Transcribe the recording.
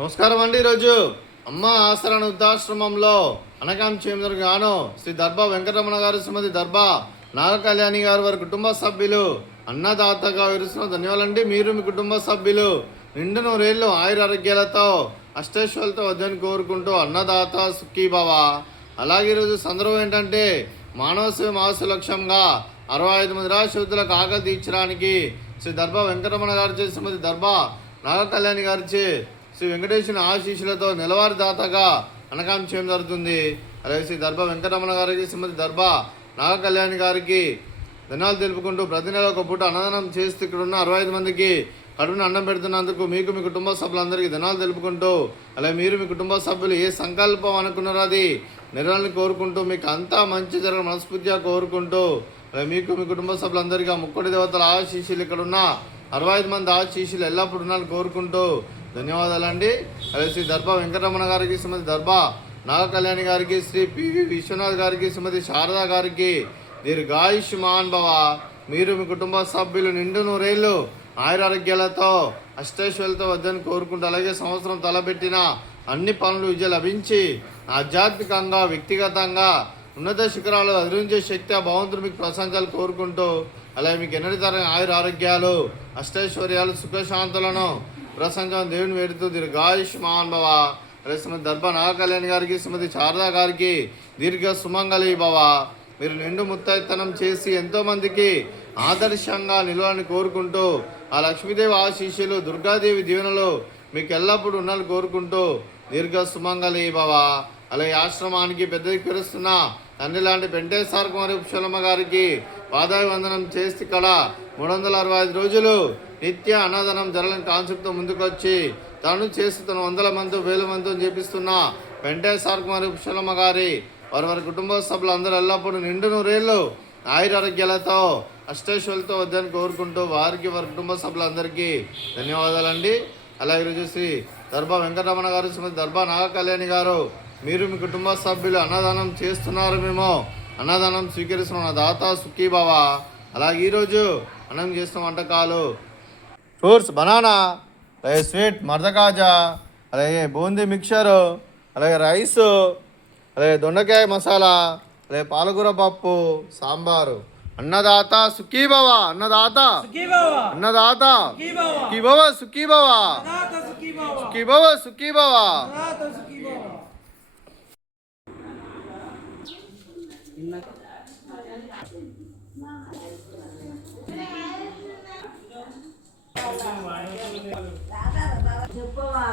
నమస్కారం అండి. ఈరోజు అమ్మ ఆసరణ వృద్ధాశ్రమంలో అనకాంక్షేంద్ర గాను శ్రీ దర్భా వెంకటరమణ గారు, శ్రీమతి దర్భా నాగ కళ్యాణి గారు, వారి కుటుంబ సభ్యులు అన్నదాతగా విరుస్తున్న ధన్యవాదాలండి. మీరు మీ కుటుంబ సభ్యులు నిండు నూరేళ్ళు ఆయురారోగ్యాలతో అష్టైశ్వర్యాలతో వద్దని కోరుకుంటూ అన్నదాత సుఖీభవ. అలాగే ఈరోజు సందర్భం ఏంటంటే మానవ సేవ మాస లక్ష్యంగా 65 మంది నిరాశ్రితులకు ఆకలి తీర్చడానికి శ్రీ దర్భా వెంకటరమణ గారిచే, శ్రీమతి దర్భా నాగ కళ్యాణి గారిచే శ్రీ వెంకటేశ్వర ఆశీస్సులతో నెలవారి దాతగా అనకాం చేయడం జరుగుతుంది. అలాగే శ్రీ దర్భా వెంకటరమణ గారికి, శ్రీమతి దర్భా నాగ కళ్యాణి గారికి ధన్యవాదాలు తెలుపుకుంటూ ప్రతి నెల ఒక పూట అన్నదానం చేస్తూ ఇక్కడ ఉన్న 65 మందికి కడుపున అన్నం పెడుతున్నందుకు మీకు మీ కుటుంబ సభ్యులందరికీ ధన్యవాదాలు తెలుపుకుంటూ, అలాగే మీరు మీ కుటుంబ సభ్యులు ఏ సంకల్పం అనుకున్నారో అది నెరవేరాలని కోరుకుంటూ, మీకు అంతా మంచి జరగ మనస్ఫూర్తిగా కోరుకుంటూ, అలాగే మీకు మీ కుటుంబ సభ్యులందరికీ ముక్కోటి దేవతల ఆశీస్సులు ఇక్కడ ఉన్న 65 మంది ఆశీస్సులు ఎల్లప్పుడూ ఉండాలని కోరుకుంటూ ధన్యవాదాలండి. అలాగే శ్రీ దర్భా వెంకటరమణ గారికి, శ్రీమతి దర్భా నాగ కళ్యాణి గారికి, శ్రీ పివి విశ్వనాథ్ గారికి, శ్రీమతి శారదా గారికి దీర్ఘాయుష్మాన్ భవ. మీరు మీ కుటుంబ సభ్యులు నిండు నూరేళ్ళు ఆయురారోగ్యాలతో అష్టైశ్వర్యాలతో వద్దని కోరుకుంటూ, అలాగే సంవత్సరం తలపెట్టిన అన్ని పనులు విజయం లభించి ఆధ్యాత్మికంగా వ్యక్తిగతంగా ఉన్నత శిఖరాలు అధిరించే శక్తి ఆ భగవంతుడు మీకు ప్రశంసలు కోరుకుంటూ, అలాగే మీకు ఎన్నటి తరం ఆయురారోగ్యాలు అష్టైశ్వర్యాలు సుఖశాంతులను ప్రశంస దేవుని వేడుతూ దీర్ఘాయుష్మాన్ భవ. అలాగే శ్రీమతి దర్భా నాగ కళ్యాణి గారికి, శ్రీమతి శారదా గారికి దీర్ఘ సుమంగళి భవ. మీరు నిండు ముత్తైతనం చేసి ఎంతోమందికి ఆదర్శంగా నిలవాలని కోరుకుంటూ, ఆ లక్ష్మీదేవి ఆశీస్సులు దుర్గాదేవి దీవెనలు మీకు ఎల్లప్పుడూ ఉండాలని కోరుకుంటూ దీర్ఘ సుమంగళి భవ. అలాగే ఆశ్రమానికి పెద్ద దిక్కురుస్తున్న తండ్రి లాంటి వెంకటేశ్వర కుమారి పుష్పలమ్మ గారికి పాదాభివందనం చేసి ఇక్కడ 365 రోజులు నిత్య అన్నదానం జరగని కాన్సెప్ట్తో ముందుకొచ్చి తను చేస్తున్న 100 మంది 1000 మందితో చేపిస్తున్న వెంకటేశ్వర కుమారి పుష్పలమ్మ గారి వారి కుటుంబ సభ్యులు అందరూ ఎల్లప్పుడూ నిండు నూరేళ్ళు ఆయురారోగ్యాలతో అష్టైశ్వర్యాలతో వద్దని కోరుకుంటూ వారికి వారి కుటుంబ సభ్యులందరికీ ధన్యవాదాలండి. అలాగే ఈరోజు శ్రీ దర్భా వెంకటరమణ గారు, శ్రీమతి దర్భా నాగ కళ్యాణి గారు, మీరు మీ కుటుంబ సభ్యులు అన్నదానం చేస్తున్నారు, మేము అన్నదానం స్వీకరిస్తున్న దాత సుఖీభవ. అలాగే ఈరోజు అన్నం చేస్తున్న వంటకాలు ఫ్రూట్స్, బనానా, అలాగే స్వీట్ మర్దకాజా, అలాగే బూందీ మిక్చరు, అలాగే రైసు, అలాగే దొండకాయ మసాలా, అలాగే పాలకూర పప్పు, సాంబారు. అన్నదాత సుఖీభవ, అన్నదాత అన్నదాత సుఖీభవ, సుఖీభవ సుఖీభవ సుఖీభవ. చెప్పవా